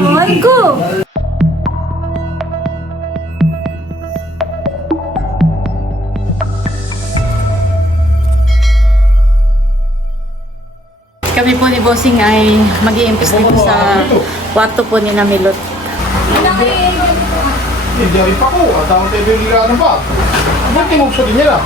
mahal ko. Kami po ni Bossing ay mag-i-impis dito sa kwarto po ni Namilot. Hindi rin pa ko. At ang tayo bigla pa. Ba't timugso din nila?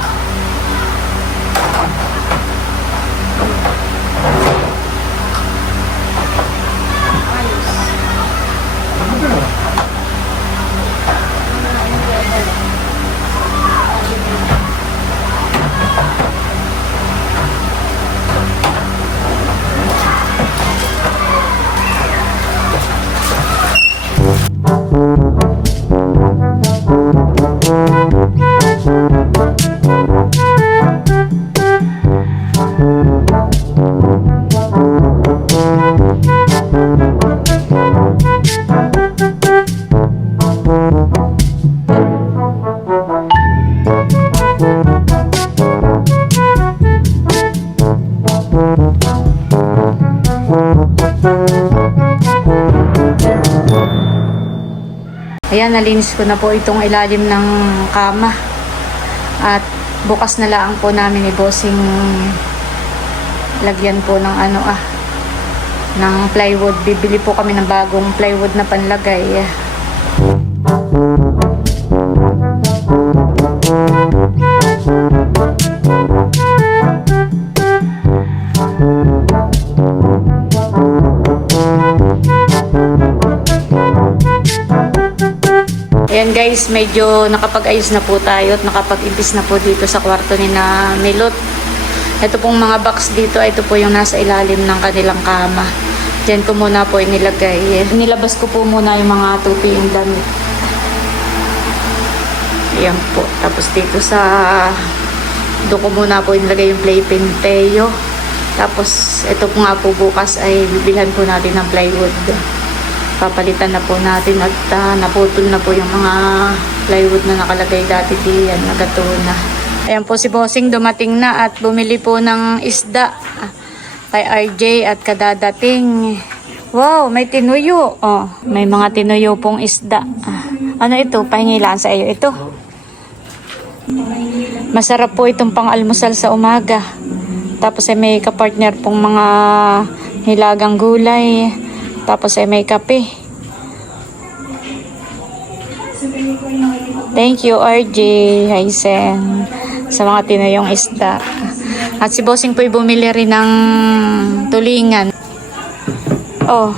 Ayan, nalinis ko na po itong ilalim ng kama. At bukas na lang po namin ni Bossing lagyan po ng ng plywood. Bibili po kami ng bagong plywood na panlagay. Ayan guys, medyo nakapag-ayos na po tayo at nakapag-impis na po dito sa kwarto ni na Milot. Ito pong mga box dito, ito po yung nasa ilalim ng kanilang kama. Diyan ko muna po inilagay. Nilabas ko po muna yung mga tupi yung damit. Ayan po. Tapos dito doon ko muna po inilagay yung playpen Teo. Tapos ito po nga po bukas ay bibilhan po natin ng plywood. Papalitan na po natin at naputol na po yung mga plywood na nakalagay dati diyan, nagato na. Ayan po si Bossing dumating na at bumili po ng isda kay RJ at kadadating. Wow, may tinuyo. Oh, may mga tinuyo pong isda. Ano ito? Pahingilan sa iyo ito. Masarap po itong pang-almusal sa umaga. Tapos ay may kapartner pong mga hilagang gulay. Tapos ay may kape. Thank you RJ, Hysen, sa mga tinayong isda. At si Bossing po'y bumili rin ng tulingan. Oh.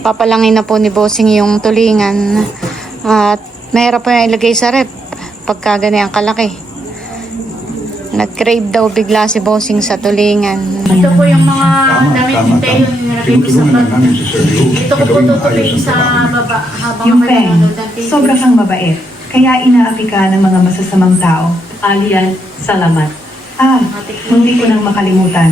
Papalangin na po ni Bossing yung tulingan. At mahirap po yung ilagay sa rep pagka ganyan kalaki. Nag-crave daw bigla si Bossing sa tulingan. Ito po yung mga damit ni Teo nilagay ko sa bag. Ito ko po tutuloy sa baba habang Yung Peng, sobra kang mabait. Kaya inaapi ka ng mga masasamang tao. Alian, salamat. Hindi ko nang makalimutan.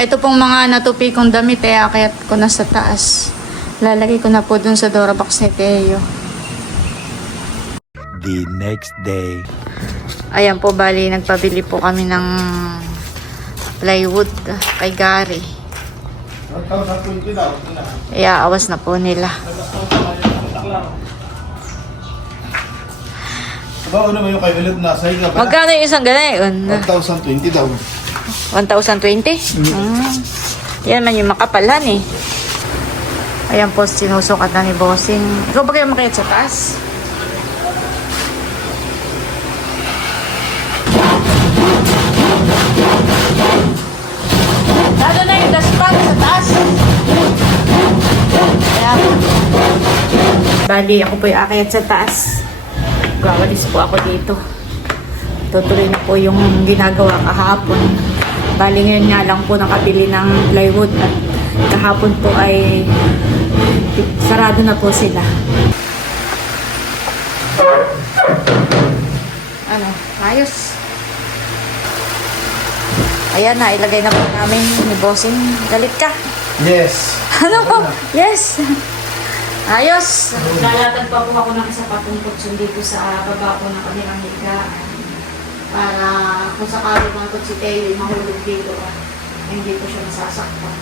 Ito pong mga natupi kong damit akayat ko na sa taas. Lalagay ko na po dun sa Dora box ni Teo. The next day. Ayan po, bali nagpabili po kami ng plywood kay Gary. Iaawas na po nila. Ano naman yung kay Milot na sa higa ba? Magkano yung isang ganayon? 1,020 daw. 1,020? Yan man yung makapalan eh. Ayan po, sinusukat na ni Bossing. Ikaw ba kayo makayat sa taas? Lalo na yung dashpan sa taas. Ayan. Bali, ako po yung akayat sa taas. Gawalis po ako dito. Tutuloy na po yung ginagawa kahapon. Bali ngayon nga lang po nakabili ng plywood at kahapon po ay sarado na po sila. Ano? Ayos. Ayan na, ilagay na po namin ni Bossing. Galit ka. Yes. Ano po? Yes. Ayos. Lalatag pa po ako ng isa patong kutsun dito sa baba po ng kanilang higaan. Para kung sakali mga kutsi tayo mahulog dito, hindi po siya masasaktan.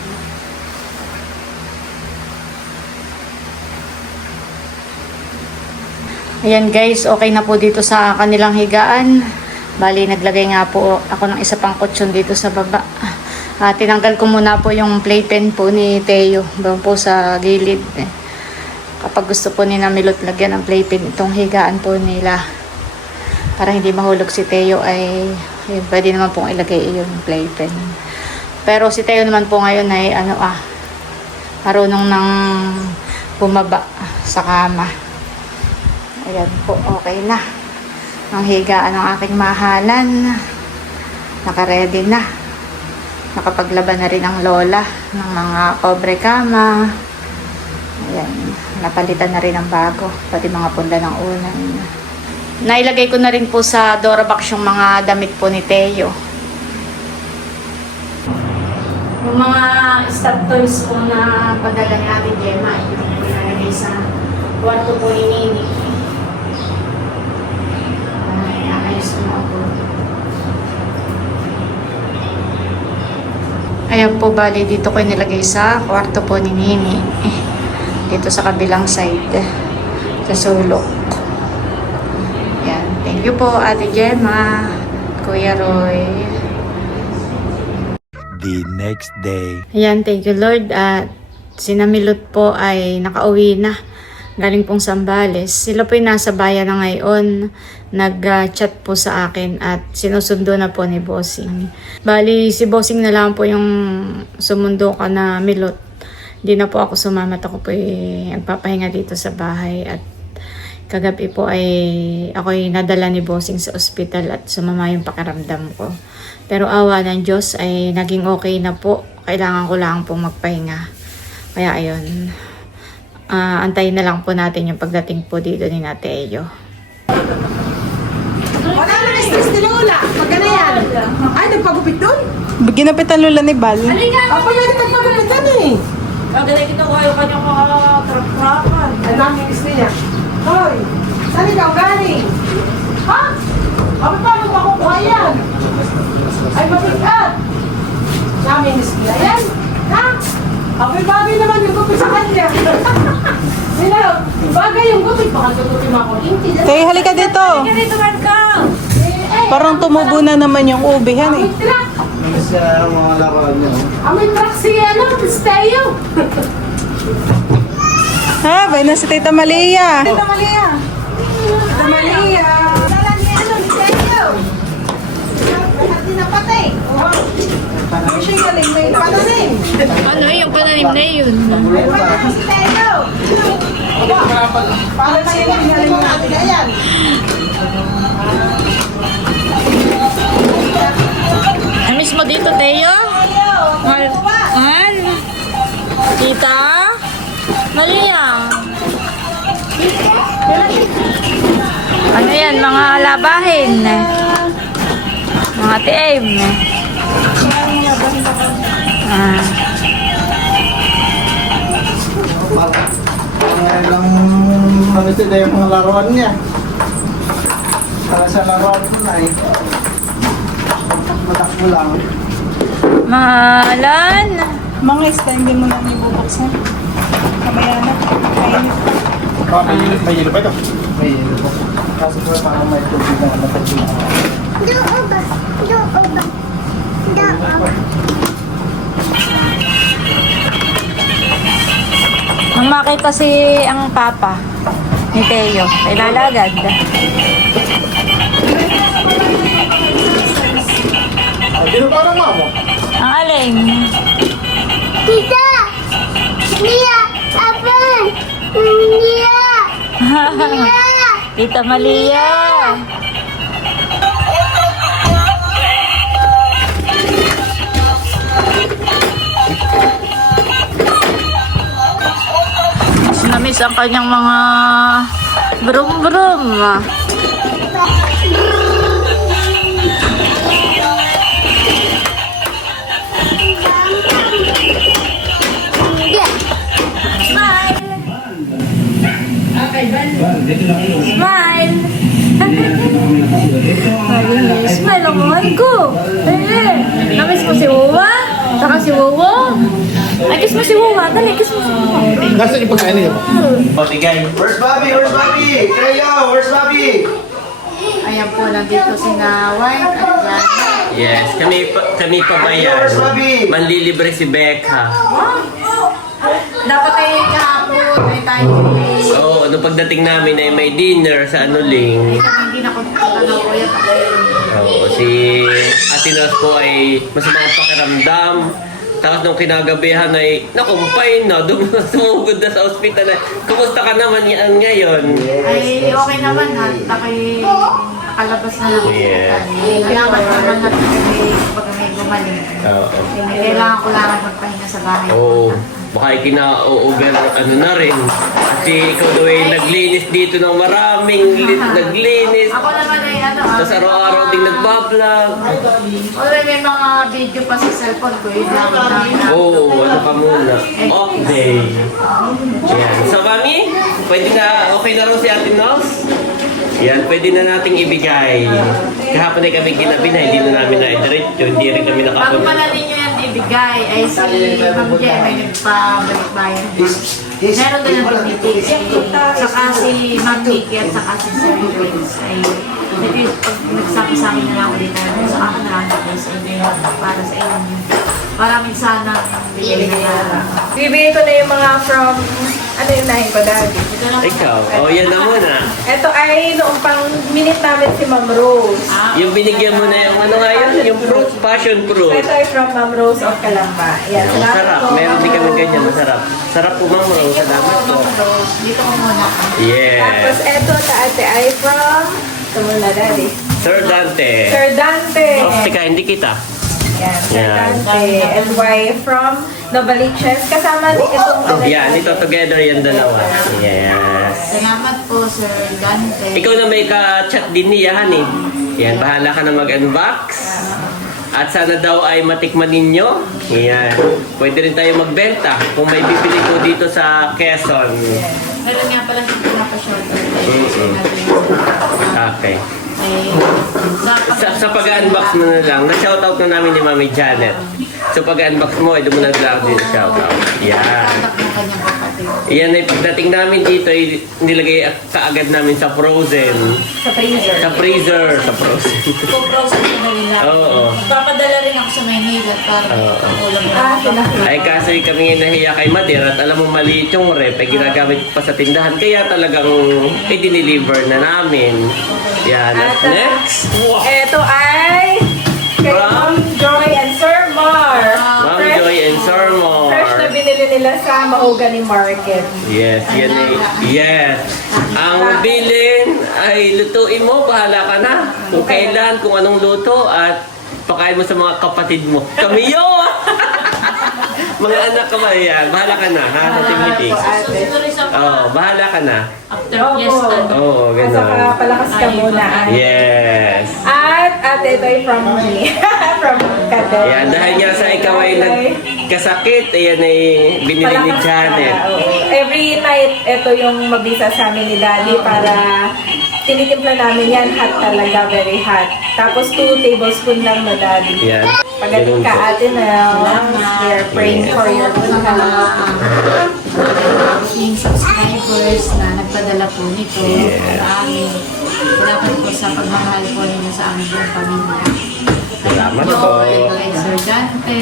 Ayan guys, okay na po dito sa kanilang higaan. Bali, naglagay nga po ako ng isa pang kutsyon dito sa baba. Tinanggal ko muna po yung playpen po ni Teo doon po sa gilid. Kapag gusto po ni Milot lagyan ng playpen itong higaan po nila para hindi mahulog si Teo ay yun, pwede naman pong ilagay yung playpen. Pero si Teo naman po ngayon ay marunong nang bumaba sa kama. Ayan po, okay na. Ang higaan ng aking mahalan. Naka-ready na. Nakapaglaban na rin ang lola ng mga kobre kama. Ayan, napalitan na rin ang bago. Pati mga punda ng unan. Nailagay ko na rin po sa Dorabox yung mga damit po ni Teo. Yung mga stuffed toys po na padala ni Ate Gemma, yung pinalagay sa kwarto po ni Nini. Ayos na ako. Ayan po, bali dito ko nilagay sa kwarto po ni Nini. Dito sa kabilang side. Sa sulok. Ayan. Thank you po, Ate Gemma, Kuya Roy. The next day. Ayan, thank you Lord. At si Milot po ay nakauwi na. Galing pong Sambales. Sila po ay nasa bayan na ngayon. Nag-chat po sa akin at sinusundo na po ni Bossing. Bali, si Bossing na lang po yung sumundo ka na Milot. Hindi na po ako sumamat. Ako po ay nagpapahinga dito sa bahay. At kagabi po ay ako'y nadala ni Bossing sa ospital at sumama yung pakiramdam ko. Pero awa ng Diyos ay naging okay na po. Kailangan ko lang po magpahinga. Kaya ayun. Antayin na lang po natin yung pagdating po dito ni Nateo. Wala na stress ni Lola. Pagka na yan. Ay, nagpagupit doon? Ginapit ang lula ni Bal. Ako yan, nagpagupit yan eh. Kagaling kita ko kayo kanyang mga truck-truckan. Ang namin gusto niya. Hoy, saan ikaw galing? Ha? Abi, paano makukuha yan? Ay, mabigat. Namin gusto niya yan. Ha? Abi, bagay naman yung gupit sa kanya. Sila, bagay yung gupit. Baka gupit mo ako. Hindi. Tay, halika dito. Dito, Marco! Parang tumubo na naman yung ubihan eh. Amoy truck. Sa mga laruan niyo. Amoy truck si Steo. Ha, bay na si Tita Malia. Tita Malia. Tita Malia. Dala ni ni Steo. Lahat dinapatay. Ay, siya'y galing may pananim. Ano yung pananim na yun? Pananim si Steo. Para sa iyo, galing mo natin na yan. Miss mo dito, Teo? Mahal? Tita? Malia? Ano yan? Mga labahin? Mga TM? Ngayon lang mamiti na yung mga laruan niya. Para sa laruan ko na eh. Matak mo lang. Mahalan? Mga isda, hindi mo na ibubuksan. Kamaya na. Kainit pa. May yelo ba ito? May yelo po. Kasi po parang may tubig na natagin ako. Nang makita si ang papa ni Teo, ay lalagad. Dino parang mamo. Ang aling? Tita! Mia! Apa! Mia! Mia! Tita Malia. Namiss ang kanyang mga brum-brum. Smile! Smile ang mahal ko! Namiss mo si Wawa? Saka si Wawa? Ay, kiss mo si Wawa. Dali, kiss mo si Wawa. Nasaan yung pagkain niyo? Where's Bobby? Where's Bobby? Kayo, where's Bobby? Ayan po, nandito si na White at Janet. Yes, kami pa ba yan? Where's Bobby? Manlilibre si Becca. Dapat ay kahapon ay tayo Oo, nung pagdating namin ay may dinner sa Anuling. ay kami hindi na kumpulan ng kuya Oo, si Ate Nos po ay masama ang pakiramdam. Tapos nung kinagabihan ay nakumpay na, sumugod na sa ospital na. Kumusta ka naman yan ngayon? ay okay naman ha. Ako'y nakalabas na lang. Yeah. Kailangan naman natin pag may gumaling. Oo. Kailangan ko lang magpahinga sa bahay. Oo. Baka kina-over ano na rin. Kasi ikaw daw ay naglinis dito ng maraming naglinis. Ako naman ay ano Tapos araw-araw ding nagbablog. Although may mga video pa sa cellphone ko, yun lang Oo, ano ka muna. Okay. Yan. So, Mami, pwede na, okay na rin si Ate Nos? Yan, pwede na nating ibigay. Kahapon ay kami ginabi na, hindi na namin na-diretso, hindi rin kami Bago nakapunta. pala ninyo yan ibigay, ay si Ma'am Jem may nagpabalik bayan. Meron din ang tumitig. Saka si Ma'am Nikki at saka si Sir Prince ay nagsama-sami na lang ulit tayo. Sa akin na lang ako sa inyo para sa inyo. Maraming sana bigay na Bibigay ko na yung mga from, ano yung nahin ko, Daddy. ito lang. Ikaw, yan na muna. Ito ay noong pang minute namin si Ma'am Rose. Yung binigyan mo na yung ano nga yun, yung fruit, passion fruit. Ito ay from Ma'am Rose of Calamba. Yan, Ang sarap. Meron din kami ganyan, masarap. Sarap po, Ma'am Rose. Salamat po. Dito ko muna. Tapos Yes. ito sa ate ay from, ito muna, Daddy. Sir Dante. Sir Dante. Oh, teka, hindi kita. Yan, Sir Yan. Dante. And why from Novaliches. Kasama itong Yan, ito together yung dalawa. Yes. Salamat po, Sir Dante. Ikaw na may ka-chat din niya, honey. Yan, bahala ka na mag-unbox. At sana daw ay matikman ninyo. Yan. Pwede rin tayo magbenta kung may bibili ko dito sa Quezon. Meron nga pala siyang pinaka-shorter. Okay. Eh, Sa pag-unbox mo na lang, na-shoutout na namin ni Mami Janet. So pag-unbox mo, doon mo na lang din shoutout. Yan. Tatak ng kanyang kapatid. Yan ay pagdating namin dito, ay nilagay kaagad namin sa frozen. sa freezer. Sa freezer. Sa frozen. Puprosan ko na nila. Oo. Papadala rin ako sa Maynila para ulam na. Pinakita. Ay kasi kami ngayon nahiya kay Madir at alam mo maliit yung rep ay ginagamit pa sa tindahan kaya talagang i-deliver na namin. Yan. At next, Ito ay kay From? Ma'am Joy and Sir Mar. Ma'am Fresh- Joy and Sir Fresh na Mar. binili nila sa Mahogany Market. Yes, yan ay, yes. Ang bilin ay lutuin mo, bahala ka na. Kung kailan, kung anong luto at pakain mo sa mga kapatid mo. Kami yun! Mga anak ka ba yan? Bahala ka na, ha? Sa Team Meetings. Susunod sa Oo, bahala ka na. after fiesta. Oo, At saka gano'n. palakas ka muna. Yes. At ate, ito ay from me. From Kadel. Ayan, dahil nga sa ikaw ay nagkasakit, ayan ay binili ni Palakas ka Janet. na, oo. Every night, ito yung mabisa sa amin ni Daddy para tinitimpla namin yan hot talaga, very hot. Tapos 2 tablespoon lang na Daddy. Ayan. Pagaling ka, Ate Nels. We are praying for your good health. Aking subscribers na nagpadala po nito. Marami. Salamat po sa pagmamahal po ninyo sa aming buong pamilya. Salamat po. Kay Sir Dante,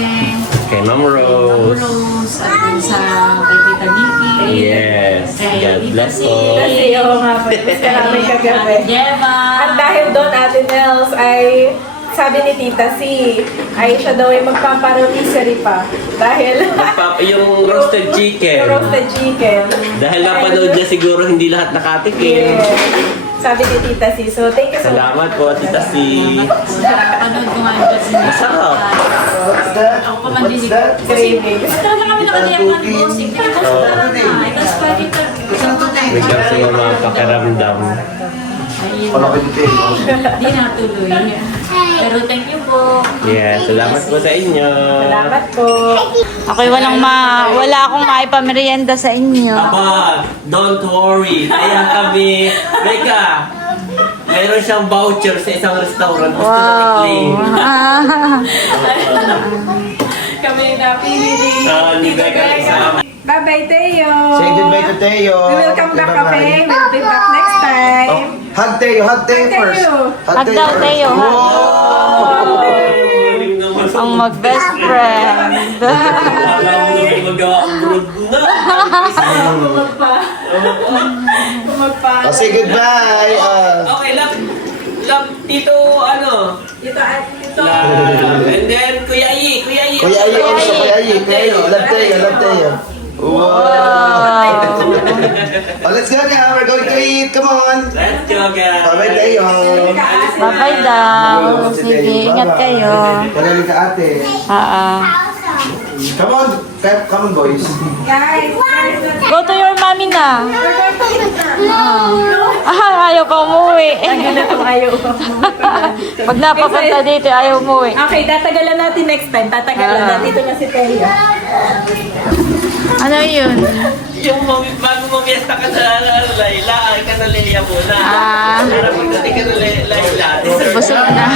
Kay Ma'am Ma'am Rose. Rose, at din sa kay Tita Nikki. Yes. Kay God Tita bless C. po. Kasi yung nga po, gusto namin kagabi. Gemma. At dahil doon, Ate Nels, ay sabi ni Tita C, ay siya daw ay magpaparotisserie pa. Dahil Yung roasted chicken. yung roasted chicken. Dahil napanood niya siguro hindi lahat nakatikim. Yes. Sabi ni Tita C. So, thank you so much. Salamat po, Tita C. Panood ko nga yung kasi Masarap. ako pa man dinig. Cravings. Talaga kami nakatiyak ng posing. Hindi ko sa tapos pwede Biglang sa mga pakiramdam. Ayun. Wala ko dito. Hindi natuloy. Pero thank you po. Yes, salamat po sa inyo. Salamat po. Ako'y wala akong maipamerienda sa inyo. Aba, don't worry. Kaya kami, Becca, mayroon siyang voucher sa isang restaurant. Gusto na i-claim. Kami yung napili ni Ni Becca kasama. Bye-bye, Teo. Say goodbye to Teo. We will come back, Bye-bye. okay? We'll be back next Oh, time. hug Teo Hug first. Teo. Hug daw, Teo, hug. Galing naman sa Ang mag-best friend. alam mo naman mag-abroad na. Kumagpa. Oh, say goodbye. Okay, love, Tito, ano? Ito, ito. And then, Kuya Yi. Kuya Ayi also. Kuya Ayi. Love Teo. Wow. Oh, let's go now. We're going to eat. Come on. Let's go, guys. Bye-bye, Teo. Bye-bye daw. Sige, ingat kayo. Wala ka ate. Come on. Come on, boys. Guys, Go to your mommy na. Ayaw pa umuwi. ayaw. Pag napapunta dito, ayaw umuwi. Okay, tatagalan natin next time. Tatagalan natin. Dito na si Teo. Ano yun? Yung bago mamiesta ka sa Layla, ay ka na Leia muna. Ah. Para pagdating ka na Layla, dessert. Busog na.